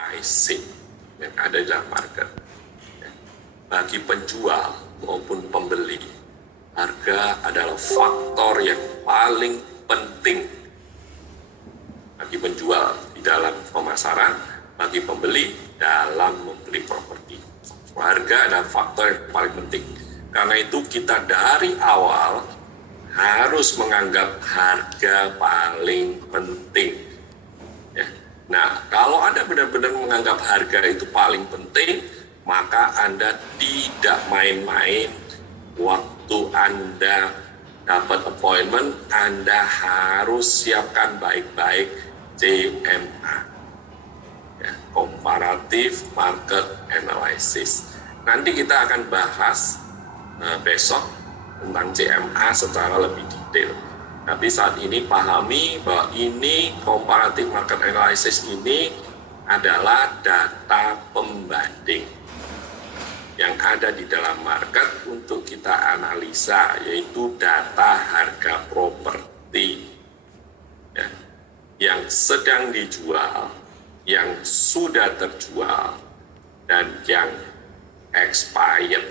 pricing yang ada di dalam market. Bagi penjual maupun pembeli, harga adalah faktor yang paling penting bagi penjual di dalam pemasaran, bagi pembeli dalam membeli properti. Harga adalah faktor yang paling penting. Karena itu kita dari awal harus menganggap harga paling penting. Ya. Nah, kalau Anda benar-benar menganggap harga itu paling penting, maka Anda tidak main-main. Waktu Anda dapat appointment, Anda harus siapkan baik-baik CMA, ya, Comparative Market Analysis. Nanti kita akan bahas besok tentang CMA secara lebih detail. Tapi saat ini pahami bahwa ini Comparative Market Analysis ini adalah data pembanding yang ada di dalam market untuk kita analisa, yaitu data harga properti ya, yang sedang dijual, yang sudah terjual, dan yang expired.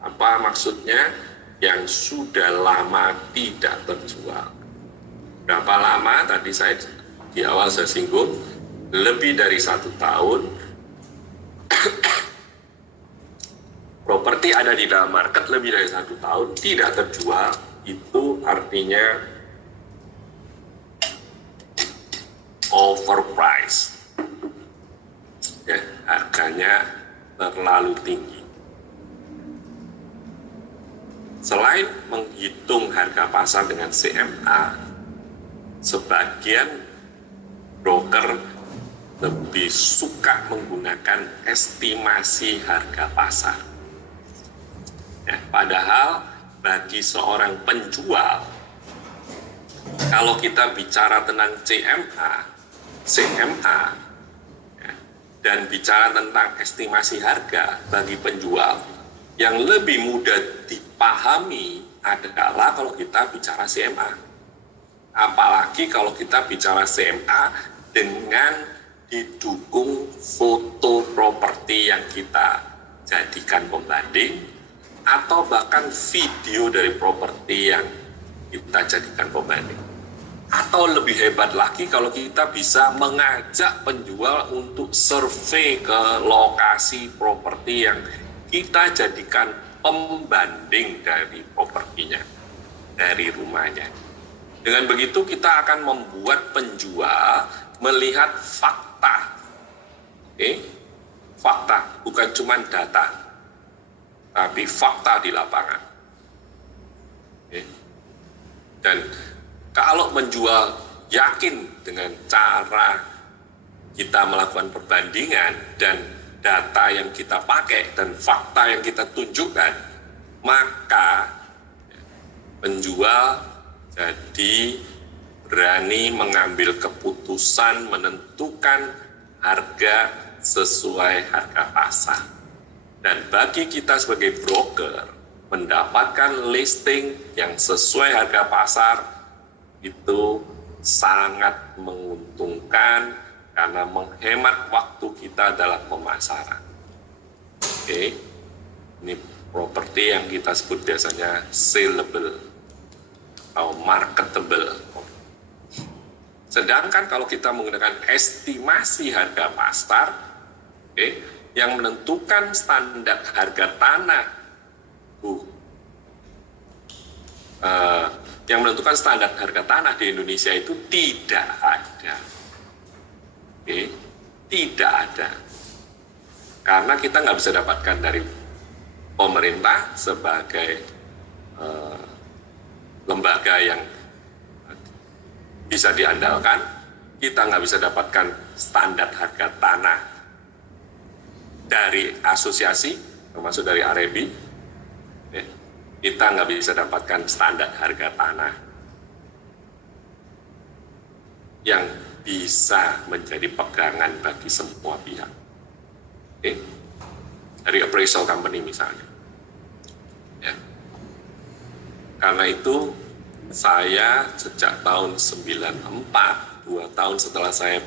Apa maksudnya? Yang sudah lama tidak terjual. Berapa lama? Tadi saya di awal saya singgung, lebih dari 1 tahun. Properti ada di dalam market lebih dari 1 tahun tidak terjual, itu artinya overpriced. Ya, harganya terlalu tinggi. Selain menghitung harga pasar dengan CMA, sebagian broker lebih suka menggunakan estimasi harga pasar. Ya, padahal bagi seorang penjual, kalau kita bicara tentang CMA, ya, dan bicara tentang estimasi harga bagi penjual, yang lebih mudah dipahami adalah kalau kita bicara CMA. Apalagi kalau kita bicara CMA dengan didukung foto properti yang kita jadikan pembanding, atau bahkan video dari properti yang kita jadikan pembanding. Atau lebih hebat lagi kalau kita bisa mengajak penjual untuk survei ke lokasi properti yang kita jadikan pembanding dari propertinya, dari rumahnya. Dengan begitu kita akan membuat penjual melihat fakta. Fakta, bukan cuma data, tapi fakta di lapangan. Dan kalau menjual yakin dengan cara kita melakukan perbandingan dan data yang kita pakai dan fakta yang kita tunjukkan, maka penjual jadi berani mengambil keputusan menentukan harga sesuai harga pasar. Dan bagi kita sebagai broker, mendapatkan listing yang sesuai harga pasar itu sangat menguntungkan karena menghemat waktu kita dalam pemasaran. Ini properti yang kita sebut biasanya saleable atau marketable. Sedangkan kalau kita menggunakan estimasi harga pasar, yang menentukan standar harga tanah, yang menentukan standar harga tanah di Indonesia itu tidak ada. Tidak ada. Karena kita nggak bisa dapatkan dari pemerintah sebagai lembaga yang bisa diandalkan. Kita nggak bisa dapatkan standar harga tanah dari asosiasi, termasuk dari RMB. Kita nggak bisa dapatkan standar harga tanah yang bisa menjadi pegangan bagi semua pihak. Dari appraisal company misalnya. Ya. Karena itu saya sejak tahun 94, 2 tahun setelah saya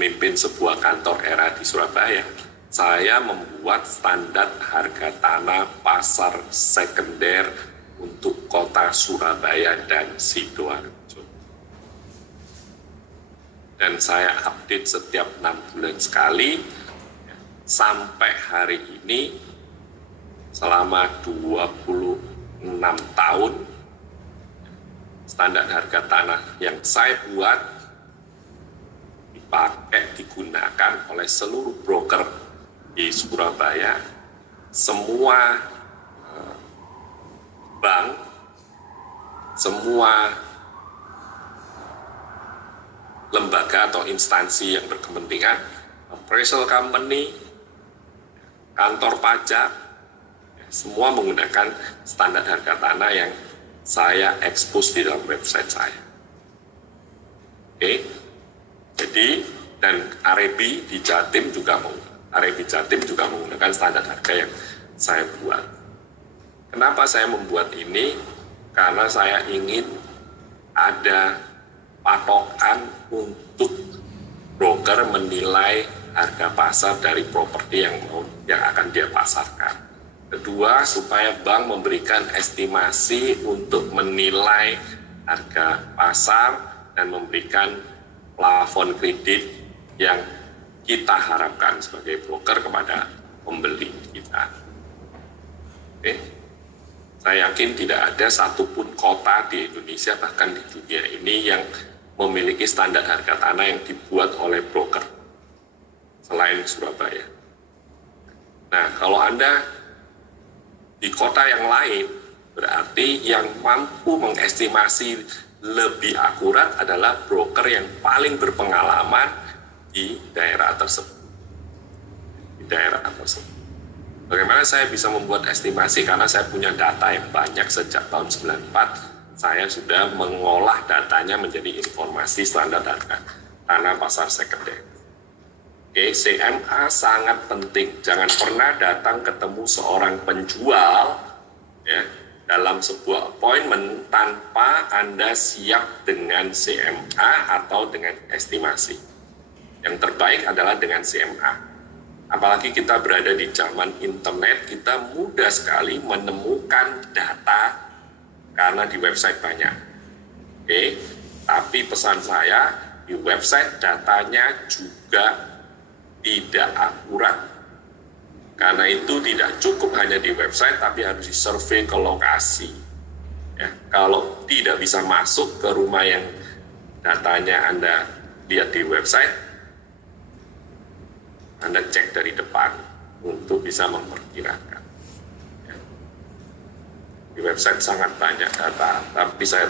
memimpin sebuah kantor era di Surabaya, saya membuat standar harga tanah pasar sekunder untuk kota Surabaya dan Sidoarjo. Dan saya update setiap 6 bulan sekali, sampai hari ini selama 26 tahun, standar harga tanah yang saya buat dipakai, digunakan oleh seluruh broker di Surabaya. Semua bank, semua lembaga atau instansi yang berkepentingan, appraisal company, kantor pajak, semua menggunakan standar harga tanah yang saya expose di dalam website saya. Oke, jadi dan Arebi di Jatim juga menggunakan standar harga yang saya buat. Kenapa saya membuat ini? Karena saya ingin ada patokan untuk broker menilai harga pasar dari properti yang akan dia pasarkan. Kedua, supaya bank memberikan estimasi untuk menilai harga pasar dan memberikan plafon kredit yang kita harapkan sebagai broker kepada pembeli kita. Oke. Saya yakin tidak ada satupun kota di Indonesia, bahkan di dunia ini, yang memiliki standar harga tanah yang dibuat oleh broker selain Surabaya. Nah, kalau Anda di kota yang lain, berarti yang mampu mengestimasi lebih akurat adalah broker yang paling berpengalaman di daerah tersebut. Bagaimana saya bisa membuat estimasi? Karena saya punya data yang banyak sejak tahun 94. Saya sudah mengolah datanya menjadi informasi standar harga tanah pasar sekunder. Oke, CMA sangat penting. Jangan pernah datang ketemu seorang penjual ya, dalam sebuah appointment tanpa Anda siap dengan CMA atau dengan estimasi. Yang terbaik adalah dengan CMA. Apalagi kita berada di zaman internet, kita mudah sekali menemukan data karena di website banyak. Oke, tapi pesan saya, di website datanya juga tidak akurat. Karena itu tidak cukup hanya di website, tapi harus disurvei ke lokasi. Ya, kalau tidak bisa masuk ke rumah yang datanya Anda lihat di website, Anda cek dari depan untuk bisa memperkirakan. Ya. Di website sangat banyak data, tapi saya